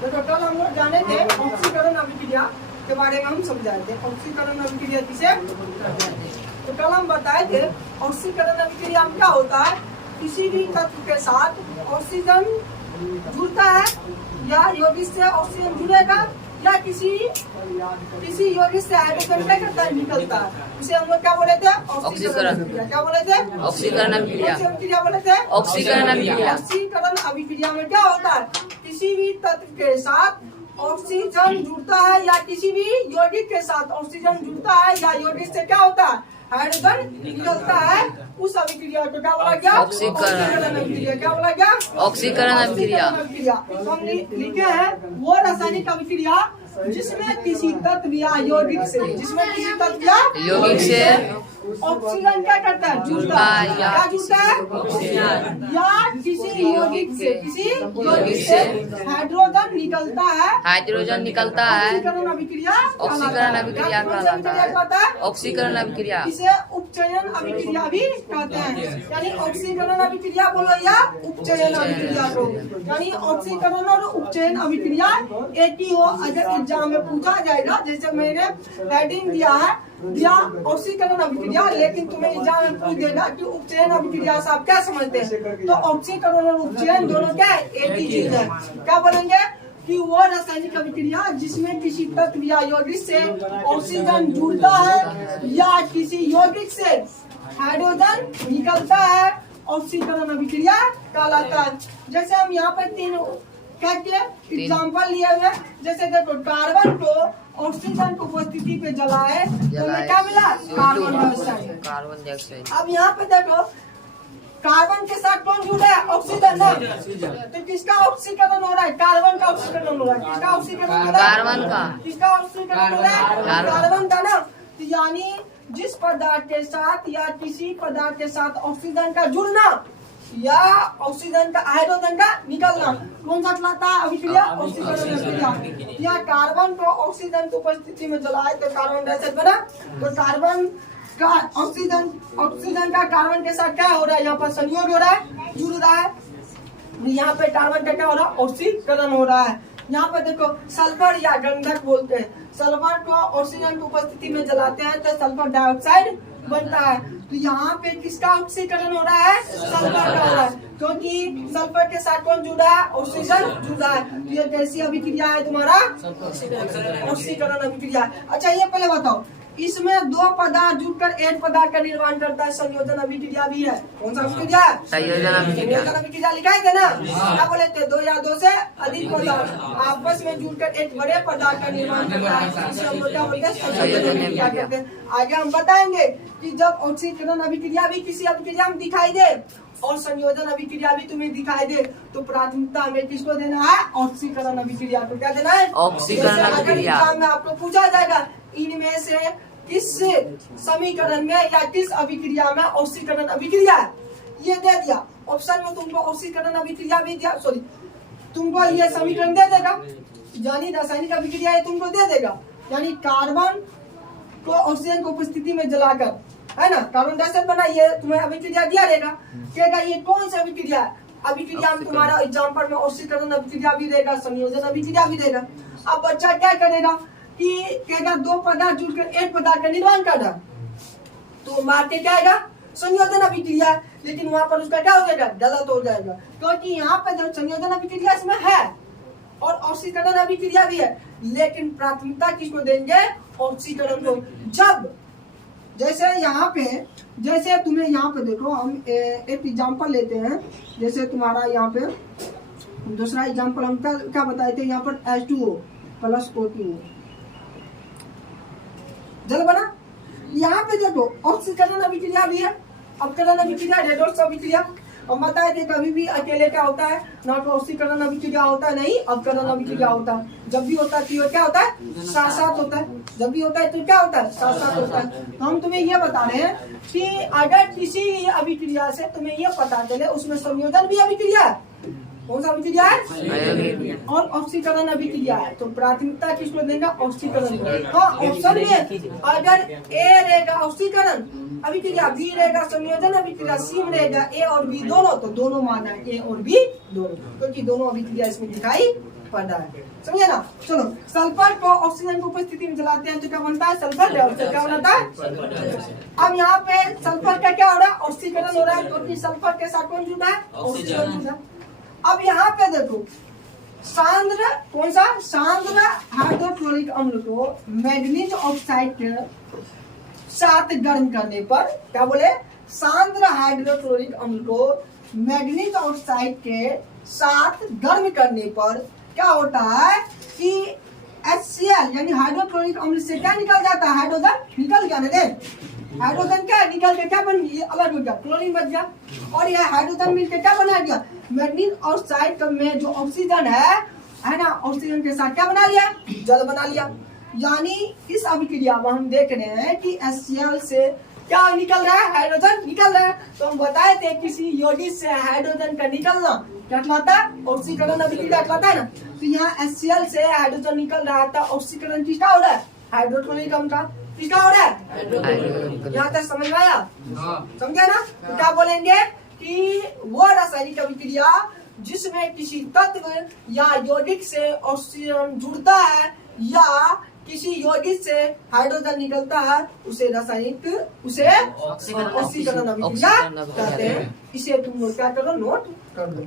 तो कल हम लोग जाने थे ऑक्सीकरण अभिक्रिया के बारे में हम समझाए थे। ऑक्सीकरण अभिक्रिया किसे, तो कल हम बताए थे ऑक्सीकरण अभिक्रिया में क्या होता है, किसी भी तत्व के साथ ऑक्सीजन जुड़ता है या यौगिक से ऑक्सीजन जुड़ेगा या किसी यौगिक से हाइड्रोजन क्या करता है, निकलता है। उसे हम लोग क्या बोले थे, ऑक्सीकरण। क्या बोले थे, ऑक्सीकरण अभिक्रिया। अभिक्रिया बोले थे, ऑक्सीकरण अभिक्रिया। ऑक्सीकरण अभिक्रिया में क्या होता है, किसी भी तत्व के साथ ऑक्सीजन जुड़ता है या किसी भी यौगिक के साथ ऑक्सीजन जुड़ता है या यौगिक से क्या होता है, हाइड्रोजन निकलता है। उस अभिक्रिया को क्या बोला गया, ऑक्सीकरण अभिक्रिया। क्या बोला गया, ऑक्सीकरण अभिक्रिया। हम लिखे हैं वो रासायनिक अभिक्रिया जिसमें किसी तत्व या यौगिक से, जिसमें किसी तत्व या यौगिक से ऑक्सीजन क्या करता है, जुड़ता है। क्या जुड़ता है, या किसी यौगिक से, किसी यौगिक से हाइड्रोजन निकलता है। हाइड्रोजन निकलता है। ऑक्सीकरण अभिक्रिया। ऑक्सीकरण अभिक्रिया कहलाता है। ऑक्सीकरण अभिक्रिया। इसे उपचयन अभिक्रिया भी कहते हैं। यानी ऑक्सीकरण अभिक्रिया बोलो या उपचयन अभिक्रिया को, यानी ऑक्सीकरण और उपचयन अभिक्रिया एक ही हो। अगर एग्जाम में पूछा जाएगा, जैसे मैंने हेडिंग दिया ऑक्सीकरण अभिक्रिया, लेकिन तुम्हें एग्जाम में पूछ देगा कि उपचयन अभिक्रिया से आप क्या समझते हैं, तो ऑक्सीकरण और उपचयन दोनों क्या है, एक ही चीज है। क्या बोलेंगे कि वो रासायनिक अभिक्रिया जिसमें किसी तत्व या यौगिक से ऑक्सीजन जुड़ता है या किसी यौगिक से हाइड्रोजन निकलता है, ऑक्सीकरण अभिक्रिया कहलाता है। जैसे हम यहाँ पर तीन क्या किए एग्जाम्पल लिए हुए, जैसे देखो कार्बन को ऑक्सीजन की उपस्थिति पे जलाए तो हमें क्या मिला, कार्बन डाइऑक्साइड। Carbon dioxide. अब यहाँ पे देखो कार्बन के साथ कौन जुड़ा है, ऑक्सीजन ना, तो किसका ऑक्सीकरण हो रहा है, कार्बन का ऑक्सीकरण हो रहा है। किसका ऑक्सीकरण हो रहा है, कार्बन का। किसका ऑक्सीकरण हो रहा है, कार्बन का ना। तो यानी जिस पदार्थ के साथ या किसी पदार्थ के साथ ऑक्सीजन का जुड़ना या ऑक्सीजन का हाइड्रोजन का निकलना, कौन सा कहलाता है, अभिक्रिया, ऑक्सीकरण अभिक्रिया। या कार्बन को ऑक्सीजन की उपस्थिति में जलाए तो कार्बन डाइऑक्साइड बना, तो कार्बन का ऑक्सीजन का कार्बन के साथ क्या हो रहा है, यहाँ पर संयोग हो रहा है, जुड़ रहा है। यहाँ पे कार्बन का क्या हो रहा है, ऑक्सीकरण हो रहा है। यहाँ पे देखो सल्फर या गंधक बोलते हैं, सल्फर को ऑक्सीजन की उपस्थिति में जलाते हैं तो सल्फर डाइऑक्साइड बनता है। तो यहाँ पे किसका ऑक्सीकरण हो रहा है, सल्फर का हो रहा है, क्योंकि सल्फर के साथ कौन जुड़ा है, ऑक्सीजन जुड़ा है। तो ये कैसी अभिक्रिया है तुम्हारा, ऑक्सीकरण अभिक्रिया। अच्छा ये पहले बताओ, इसमें दो पदार्थ जुड़कर एक पदार्थ का निर्माण करता है, संयोजन अभिक्रिया भी है। कौन सा अभिक्रिया है, संयोजन अभिक्रिया। संयोजन अभिक्रिया लिखा है ना, क्या बोले थे, दो या दो से अधिक पदार्थ आपस में जुड़कर एक बड़े पदार्थ का निर्माण करता है, इसे हम लोग क्या बोलते हैं, संयोजन अभिक्रिया कहते हैं। आगे हम बताएंगे कि जब ऑक्सीकरण अभिक्रिया भी किसी अभिक्रिया में दिखाई दे और संयोजन अभिक्रिया भी तुम्हें दिखाई दे तो प्राथमिकता हमें किसको देना है, ऑक्सीकरण अभिक्रिया को। क्या देना है, ऑक्सीकरण अभिक्रिया। एग्जाम में आपको पूछा जाएगा इनमें से किस समीकरण में या किस अभिक्रिया में ऑक्सीकरण अभिक्रिया है, ये दे दिया ऑप्शन में, तुमको ऑक्सीकरण अभिक्रिया भी दिया, सॉरी तुमको ये समीकरण दे देगा, यानी रासायनिक अभिक्रिया ये तुमको दे देगा। यानी कार्बन को ऑक्सीजन की उपस्थिति में जलाकर, है ना, कार्बन डाइऑक्साइड बना, ये तुम्हें अभिक्रिया दिया रहेगा, कहेगा ये कौन सा अभिक्रिया है। अभिक्रिया में तुम्हारा एग्जाम्पल में ऑक्सीकरण अभिक्रिया भी देगा, संयोजन अभिक्रिया भी देगा। अब बच्चा क्या करेगा कि कहेगा दो पदार्थ जुड़कर एक पदार्थ का निर्माण कर रहा, तो मार के क्या आएगा, संयोजन अभिक्रिया, लेकिन वहां पर उसका क्या हो जाएगा, गलत हो जाएगा, क्योंकि यहाँ पे जो संयोजन अभिक्रिया इसमें है और ऑक्सीकरण अभिक्रिया भी है, लेकिन प्राथमिकता किसको देंगे, ऑक्सीकरण को। जब जैसे यहाँ पे, जैसे तुम्हें यहाँ पे देखो, हम एक एग्जाम्पल लेते हैं, जैसे तुम्हारा यहाँ पे दूसरा एग्जाम्पल हम क्या बताए थे, यहाँ पर H2O प्लस O2 जल बना। यहाँ पे देखो ऑक्सीकरण अभिक्रिया भी है, अपकरण अभिक्रिया, रेडॉक्स अभिक्रिया। हम बताए थे कभी भी अकेले क्या होता है, ना तो ऑक्सीकरण अभिक्रिया होता है, नहीं अपकरण अभिक्रिया होता है। जब भी होता है तो क्या होता है, साथ साथ होता है, जब भी होता है तो क्या होता है, साथ साथ होता है। तो हम तुम्हें ये बता रहे हैं कि अगर किसी अभिक्रिया से तुम्हें ये पता चले उसमें संयोजन भी अभिक्रिया है, कौन सा अभिक्रिया है, और ऑक्सीकरण अभिक्रिया है, तो प्राथमिकता किसको देगा, ऑक्सीकरण को। हाँ ऑप्शन में अगर ए रहेगा ऑक्सीकरण अभिक्रिया, बी रहेगा संयोजन अभिक्रिया, सी में रहेगा ए और बी दोनों, तो दोनों माना है, ए और बी दोनों, क्योंकि दोनों अभिक्रिया इसमें दिखाई पड़ा है, समझे ना। चलो सल्फर को ऑक्सीजन की उपस्थिति में जलाते हैं तो क्या बनता है, सल्फर डाइऑक्साइड। क्या बनता है, अब यहाँ पे सल्फर का क्या हो रहा है, ऑक्सीकरण हो रहा है, क्योंकि सल्फर के साथ कौन जुड़ा है, ऑक्सीजन जुड़ा है। अब यहाँ पे देखो सांद्र कौन सा, सांद्र हाइड्रोक्लोरिक अम्ल को मैग्नीज ऑक्साइड के साथ गर्म करने पर, क्या बोले, सांद्र हाइड्रोक्लोरिक अम्ल को मैग्नीज ऑक्साइड के साथ गर्म करने पर क्या होता है कि HCl यानी हाइड्रोक्लोरिक अम्ल से क्या निकल जाता है, हाइड्रोजन निकल गया ना, हाइड्रोजन क्या निकल के क्या बन गया, अलग हो गया, क्लोरीन बच गया, और यह हाइड्रोजन मिलकर क्या बना दिया, मैग्नीज ऑक्साइड में जो ऑक्सीजन है ना, ऑक्सीजन के साथ क्या बना लिया, जल बना लिया। यानी इस अभिक्रिया में हम देख रहे हैं कि HCl से क्या निकल रहा है, हाइड्रोजन निकल रहा है। तो हम बताए थे किसी यौगिक से हाइड्रोजन का निकलना क्या कहलाता है, ऑक्सीकरण अभिक्रिया कहलाता है ना। तो यहाँ HCl से हाइड्रोजन निकल रहा था, ऑक्सीकरण किसका हो रहा है, हाइड्रोक्लोरिक अम्ल का, किसका हो रहा है, यहाँ तक समझ में आया, समझे ना। तो क्या बोलेंगे कि वो रासायनिक अभिक्रिया जिसमें किसी तत्व या यौगिक से ऑक्सीजन जुड़ता है या किसी यौगिक से हाइड्रोजन निकलता है, उसे रासायनिक, उसे ऑक्सीकरण अभिक्रिया कहते हैं। इसे तुम लोग क्या करो, नोट कर दो।